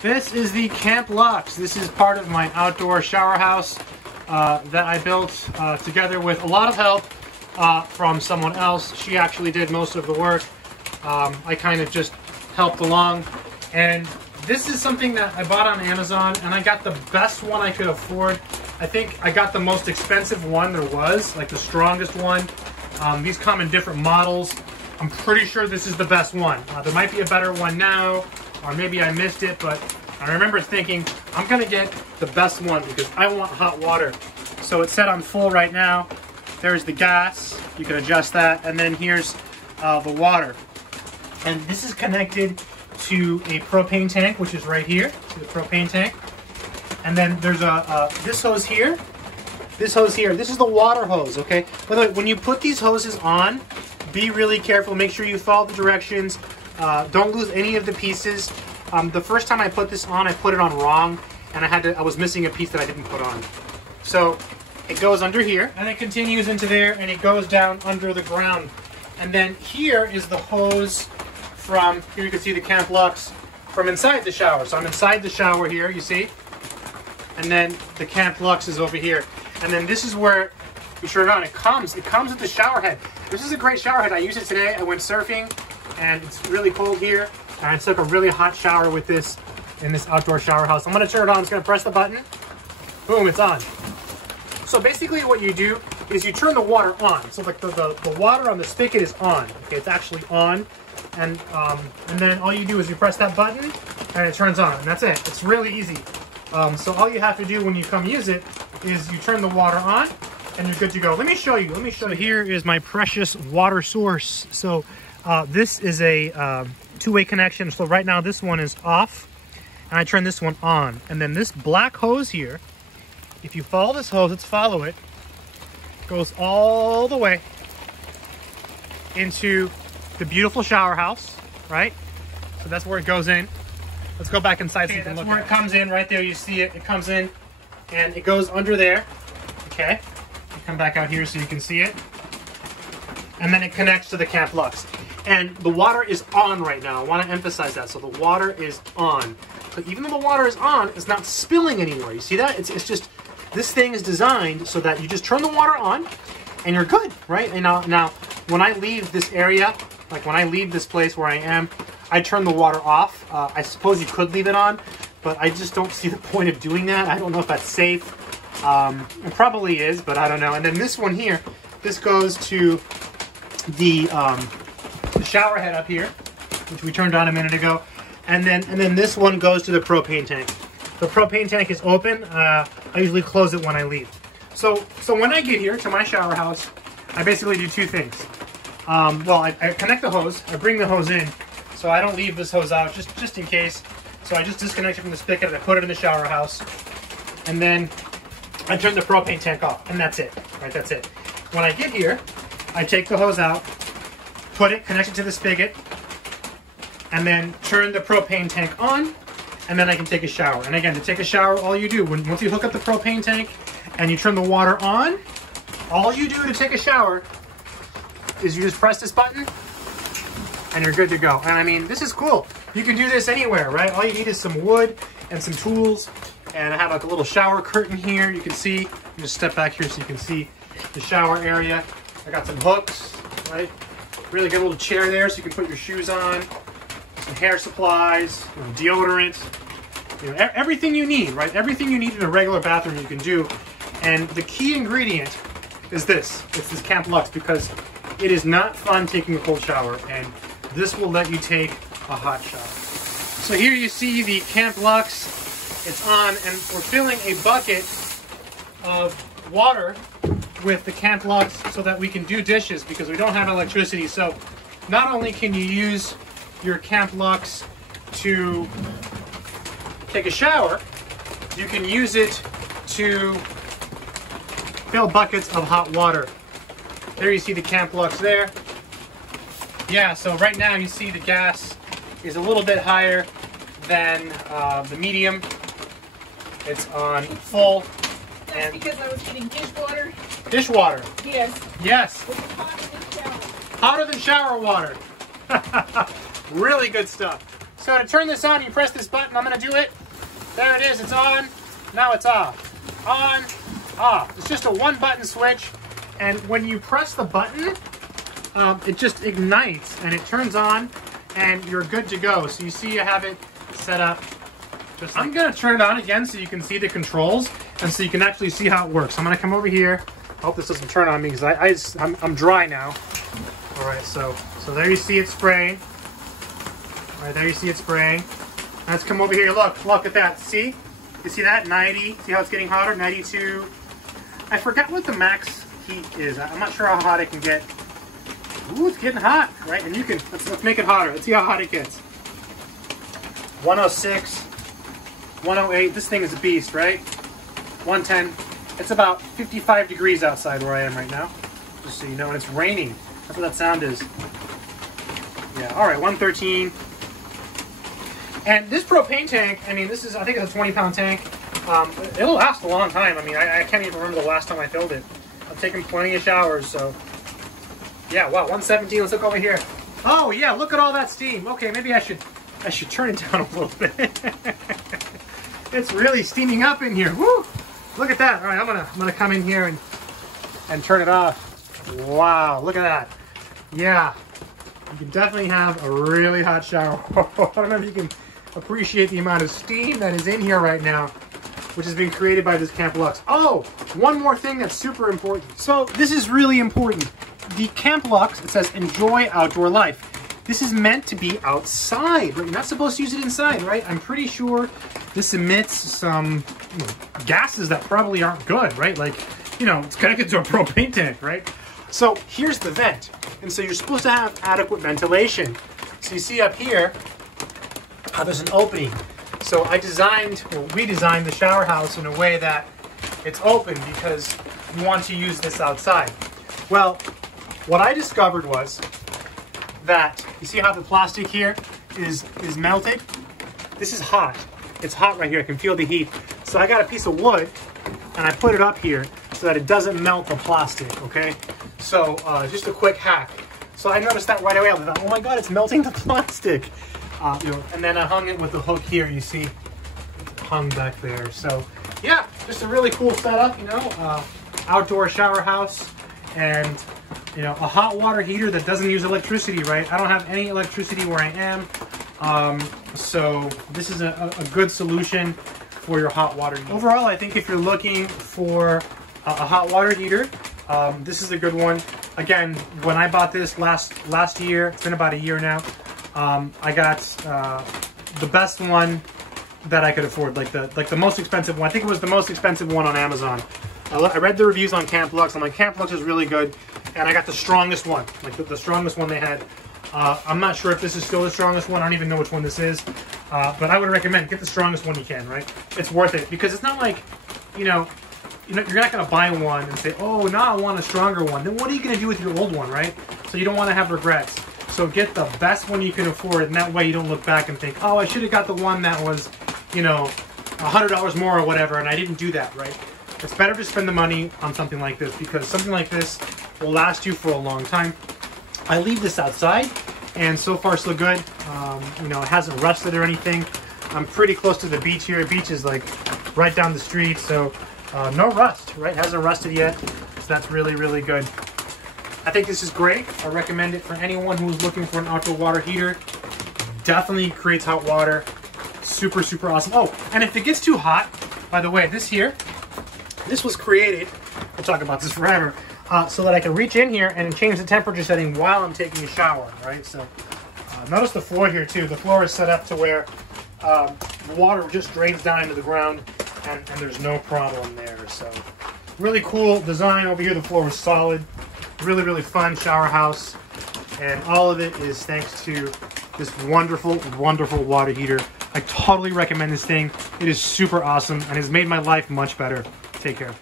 This is the Camplux. This is part of my outdoor shower house that I built together with a lot of help from someone else. She actually did most of the work. I kind of just helped along. And this is something that I bought on Amazon, and I got the best one I could afford. I think I got the most expensive one there was, like the strongest one. These come in different models. I'm pretty sure this is the best one. There might be a better one now, or maybe I missed it, but I remember thinking, I'm gonna get the best one because I want hot water. So it's set on full right now. There's the gas, you can adjust that, and then here's the water. And this is connected to a propane tank, which is right here, to the propane tank. And then there's this hose here, this hose here. This is the water hose, okay? By the way, when you put these hoses on, be really careful. Make sure you follow the directions. Don't lose any of the pieces. The first time I put this on, I put it on wrong, and I was missing a piece that I didn't put on. So it goes under here, and it continues into there, and it goes down under the ground. And then here is the hose from, here you can see the Camplux from inside the shower. So I'm inside the shower here, you see? And then the Camplux is over here. And then this is where you turn it on. It comes with the shower head. This is a great shower head. I used it today. I went surfing, and it's really cold here. And I took a really hot shower with this in this outdoor shower house. I'm gonna turn it on. I'm just gonna press the button. Boom, it's on. So basically what you do is you turn the water on. So like the water on the spigot is on. Okay, it's actually on. And then all you do is you press that button and it turns on. And that's it. It's really easy. So all you have to do when you come use it is you turn the water on and you're good to go. Let me show you. So here is my precious water source. So this is a two-way connection. So right now this one is off and I turn this one on. And then this black hose here, if you follow this hose, let's follow it, goes all the way into the beautiful shower house, right? So that's where it goes in. Let's go back inside so you can look at it. That's where it comes in, right there. You see it. It comes in and it goes under there. Okay. You come back out here so you can see it. And then it connects to the Camplux. And the water is on right now. I want to emphasize that. So the water is on. But even though the water is on, it's not spilling anywhere. You see that? It's just, this thing is designed so that you just turn the water on and you're good, right? And now when I leave this area, like when I leave this place where I am, I turn the water off. I suppose you could leave it on, but I just don't see the point of doing that. I don't know if that's safe. It probably is, but I don't know. And then this one here, this goes to the shower head up here, which we turned on a minute ago. And then this one goes to the propane tank. The propane tank is open. I usually close it when I leave. So when I get here to my shower house, I basically do two things. Well, I connect the hose. I bring the hose in, so I don't leave this hose out just in case. So I just disconnect it from the spigot and I put it in the shower house, and then I turn the propane tank off, and that's it. Right, that's it. When I get here, I take the hose out, put it, connect it to the spigot, and then turn the propane tank on, and then I can take a shower. And again, to take a shower, all you do, once you hook up the propane tank and you turn the water on, all you do to take a shower is you just press this button and you're good to go. And I mean, this is cool. You can do this anywhere, right? All you need is some wood and some tools. And I have like a little shower curtain here. You can see, just step back here so you can see the shower area. I got some hooks, right? Really good little chair there so you can put your shoes on. Some hair supplies, deodorant, everything you need, right? Everything you need in a regular bathroom you can do. And the key ingredient is this. It's this Camplux, because it is not fun taking a cold shower, and this will let you take a hot shower. So here you see the Camplux. It's on, and we're filling a bucket of water with the Camplux so that we can do dishes because we don't have electricity. So not only can you use your Camplux to take a shower, you can use it to fill buckets of hot water. There you see the Camplux there. Yeah, so right now you see the gas is a little bit higher than the medium. It's on full. That's because I was getting dishwater. Dishwater? Yes. Yes. Which is hotter than shower. Hotter than shower water. Really good stuff. So to turn this on, you press this button. I'm going to do it. There it is. It's on. Now it's off. On, off. It's just a one-button switch. And when you press the button, it just ignites and it turns on and you're good to go. So you see I have it set up. Just like I'm going to turn it on again so you can see the controls and so you can actually see how it works. I'm going to come over here. I hope this doesn't turn on me because I'm dry now. All right, so there you see it spraying. All right, there you see it spraying. Let's come over here. Look at that. See? You see that? 90. See how it's getting hotter? 92. I forgot what the max heat is. I'm not sure how hot it can get. Ooh, it's getting hot, right? And you can, let's make it hotter. Let's see how hot it gets. 106, 108. This thing is a beast, right? 110. It's about 55 degrees outside where I am right now. Just so you know, and it's raining. That's what that sound is. Yeah, all right, 113. And this propane tank, I mean, this is, I think it's a 20-pound tank. It'll last a long time. I mean, I can't even remember the last time I filled it. I've taken plenty of showers, so. Yeah, wow, 117, let's look over here. Oh yeah, look at all that steam. Okay, maybe I should turn it down a little bit. It's really steaming up in here. Woo! Look at that. All right, I'm gonna come in here and turn it off. Wow, look at that. Yeah, you can definitely have a really hot shower. I don't know if you can appreciate the amount of steam that is in here right now, which has been created by this Camplux. Oh, one more thing that's super important. So this is really important. The Camplux, it says enjoy outdoor life. This is meant to be outside, right? You're not supposed to use it inside, right? I'm pretty sure this emits some gases that probably aren't good, right? Like, it's connected to a propane tank, right? So here's the vent. And so you're supposed to have adequate ventilation. So you see up here, how there's an opening. So we designed the shower house in a way that it's open because you want to use this outside. Well, what I discovered was that, you see how the plastic here is melted? This is hot. It's hot right here. I can feel the heat. So I got a piece of wood and I put it up here so that it doesn't melt the plastic, okay? So just a quick hack. So I noticed that right away. I thought, oh my God, it's melting the plastic. And then I hung it with the hook here. You see, it's hung back there. So yeah, just a really cool setup, outdoor shower house and a hot water heater that doesn't use electricity, right? I don't have any electricity where I am. So this is a good solution for your hot water heater. Overall, I think if you're looking for a hot water heater, this is a good one. Again, when I bought this last year, it's been about a year now, I got the best one that I could afford, like the most expensive one. I think it was the most expensive one on Amazon. I read the reviews on Camplux. I'm like, Camplux is really good, and I got the strongest one, like the strongest one they had. I'm not sure if this is still the strongest one. I don't even know which one this is, but I would recommend get the strongest one you can. Right? It's worth it because it's not like, you're not gonna buy one and say, oh, now I want a stronger one. Then what are you gonna do with your old one, right? So you don't want to have regrets. So get the best one you can afford, and that way you don't look back and think, oh, I should have got the one that was, $100 more or whatever, and I didn't do that, right? It's better to spend the money on something like this because something like this will last you for a long time. I leave this outside, and so far so good. It hasn't rusted or anything. I'm pretty close to the beach here. The beach is like right down the street, so no rust, right? Hasn't rusted yet, so that's really, really good. I think this is great. I recommend it for anyone who's looking for an outdoor water heater. Definitely creates hot water. Super, super awesome. Oh, and if it gets too hot, by the way, this was created, we'll talk about this forever, so that I can reach in here and change the temperature setting while I'm taking a shower, right? So notice the floor here too. The floor is set up to where water just drains down into the ground and there's no problem there. So really cool design over here. The floor is solid. Really, really fun shower house. And all of it is thanks to this wonderful, wonderful water heater. I totally recommend this thing. It is super awesome and has made my life much better. Take care.